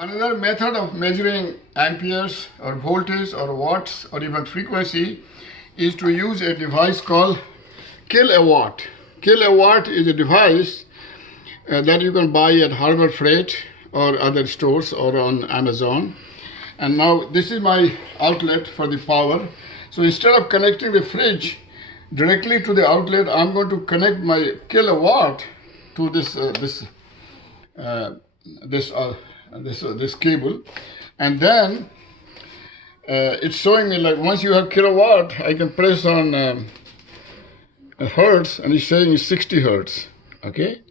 Another method of measuring amperes or voltage or watts or even frequency is to use a device called kilowatt. Kilowatt is a device that you can buy at Harbor Freight or other stores or on Amazon. And now this is my outlet for the power. So instead of connecting the fridge directly to the outlet, I'm going to connect my kilowatt to this cable, and then it's showing me like once you have kilowatt, I can press on hertz, and it's saying it's 60 hertz. Okay,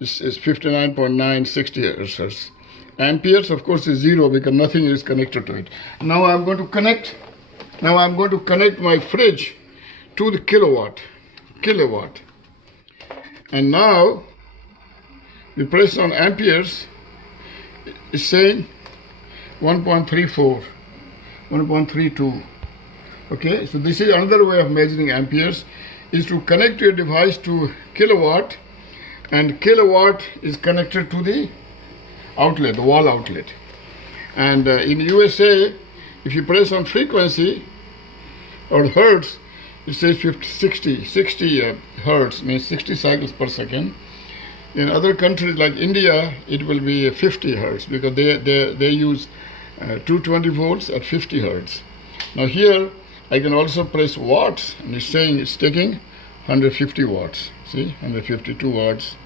it's 59.960 hertz. Amperes, of course, is 0 because nothing is connected to it. Now I'm going to connect my fridge to the kilowatt, and now we press on amperes. It's saying 1.34, 1.32. Okay, so this is another way of measuring amperes, is to connect your device to kilowatt, and kilowatt is connected to the outlet, the wall outlet. And in USA, if you press on frequency or hertz, it says 60 hertz, means 60 cycles per second. In other countries like India, it will be 50 hertz because they use 220 volts at 50 hertz. Now here, I can also press watts, and it's saying it's taking 150 watts. See, 152 watts.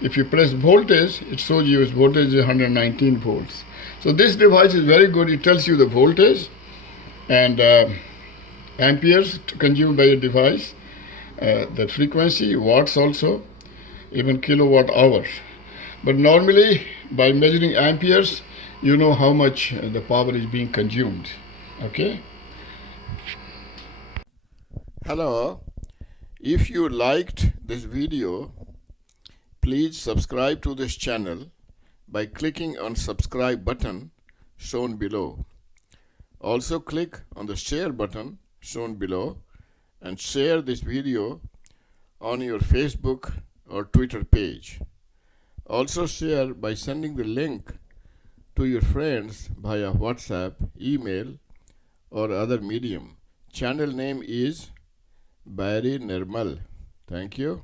If you press voltage, it shows you its voltage is 119 volts. So this device is very good. It tells you the voltage and amperes consumed by your device, the frequency, watts also, even kilowatt hours. But normally, by measuring amperes, you know how much the power is being consumed. Okay? Hello. If you liked this video, please subscribe to this channel by clicking on subscribe button shown below. Also click on the share button shown below and share this video on your Facebook or Twitter page. Also share by sending the link to your friends via WhatsApp, email, or other medium. Channel name is Barry Nirmal. Thank you.